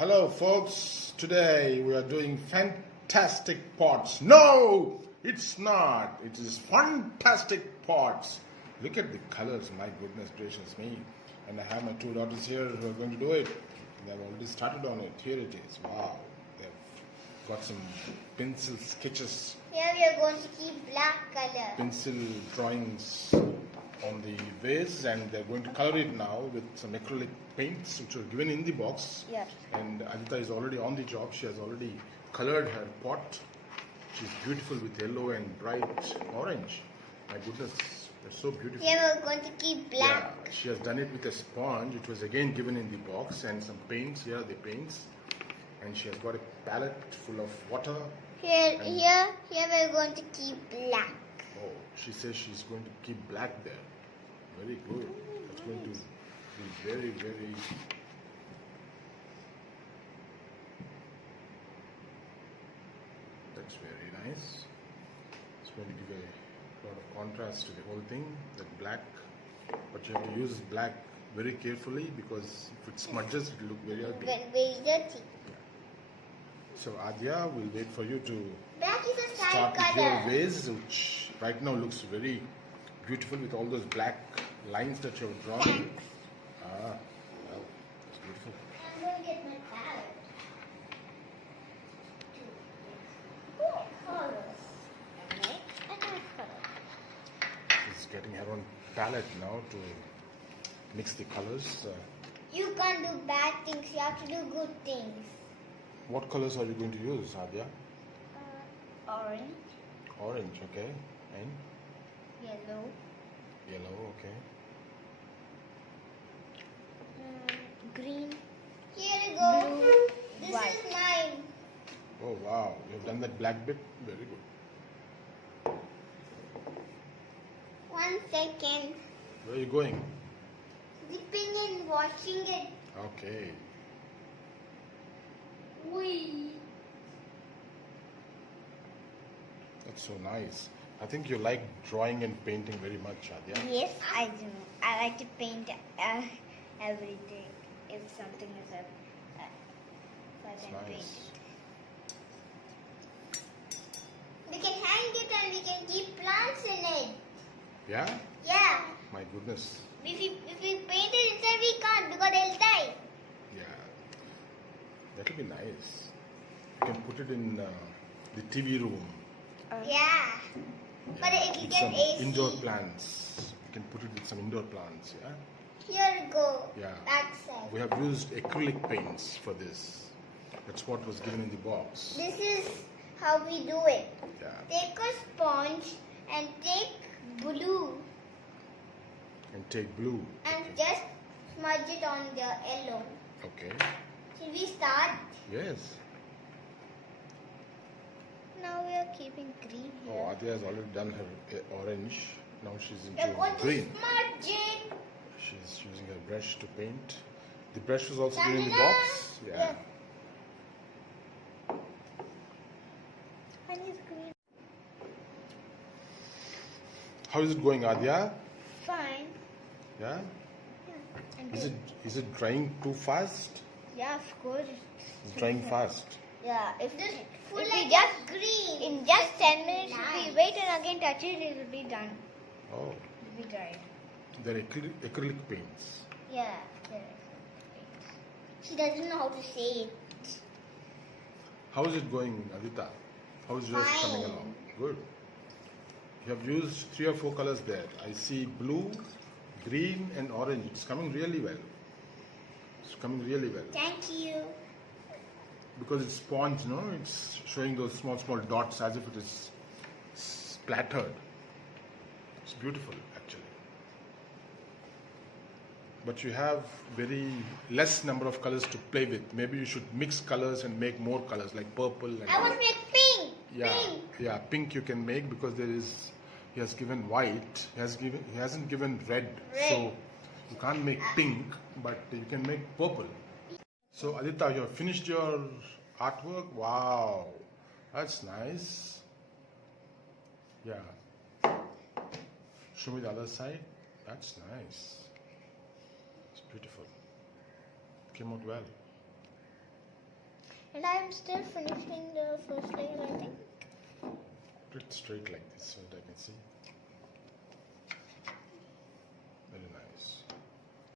Hello folks, today we are doing Fantastic Pots. No, it's not. It is Funtastic Pots. Look at the colors, my goodness gracious me. And I have my two daughters here who are going to do it. They have already started on it. Here it is. Wow. They've got some pencil sketches. Here we are going to keep black color. Pencil drawings on the vase, and they're going to color it now with some acrylic paints which were given in the box. Yeah. And Aditaa is already on the job. She has already colored her pot. She's beautiful with yellow and bright orange. My goodness, they're so beautiful. Here we're going to keep black. Yeah, she has done it with a sponge. It was again given in the box, and some paints. Here are the paints. And she has got a palette full of water. Here we're going to keep black. Oh, she says she's going to keep black there. Very good. That's going to be very, very... That's very nice. It's going to give a lot of contrast to the whole thing. That black, but you have to use black very carefully because if it smudges, it will look very ugly. Very dirty. So Adhya, we'll wait for you to Black is a start style with your color. vase, which right now looks very beautiful with all those black lines that you have drawn. Thanks. Well, it's beautiful. I'm going to get my palette. Cool colors. Okay. I have color. She's getting her own palette now to mix the colors. You can't do bad things. You have to do good things. What colors are you going to use, Adhya? Orange, Orange, okay. And yellow, yellow, okay. green. Here you go. Blue, this white. is mine. Oh wow, you've done that black bit. Very good. 1 second. Where are you going? Dipping and washing it. Okay. Wee. That's so nice. I think you like drawing and painting very much, Adhya. Yes, I do. I like to paint everything. If something is up, I It's can paint nice. We can hang it and we can keep plants in it. Yeah? Yeah. My goodness. If we paint it inside, we can't because they'll die. Yeah. That'll be nice. You can put it in the TV room. Yeah. But it will with get some AC. indoor plants. You can put it with some indoor plants, yeah? Here we go. Yeah. That side. We have used acrylic paints for this. That's what was given in the box. This is how we do it. Yeah. Take a sponge and take blue And take blue. and just smudge it on the yellow. Okay. Should we start? Yes. Now we are keeping green Oh, here. Adhya has already done her orange. Now she's We're into going to green. smudge it. She's using her brush to paint. The brush was also given in the Ta-da! box. Yeah. I need green. How is it going, Adhya? Fine. Yeah. And Is it drying too fast? yeah, of course. It's drying fast. Yeah, if This full if like we just green. in just 10 minutes, if Nice. we wait and again touch it, it will be done. Oh, It will be dried. they're acrylic paints. Yeah. There. She doesn't know how to say it. How is it going, Aditaa? How is yours coming Fine. along? Good. You have used 3 or 4 colors there. I see blue, green, and orange. It's coming really well. It's coming really well. Thank you. Because it's sponge, no? It's showing those small dots as if it is splattered. It's beautiful, actually. But you have very less number of colors to play with. Maybe you should mix colors and make more colors, like purple and I want to make pink. yeah, Pink. yeah, pink you can make because he has given white. He hasn't given red. So you can't make pink, but you can make purple. So Aditaa, you have finished your artwork. Wow, that's nice. Yeah. Show me the other side. That's nice. It's beautiful. Came out well. And I am still finishing the first layer, I think. Put it straight like this so that I can see.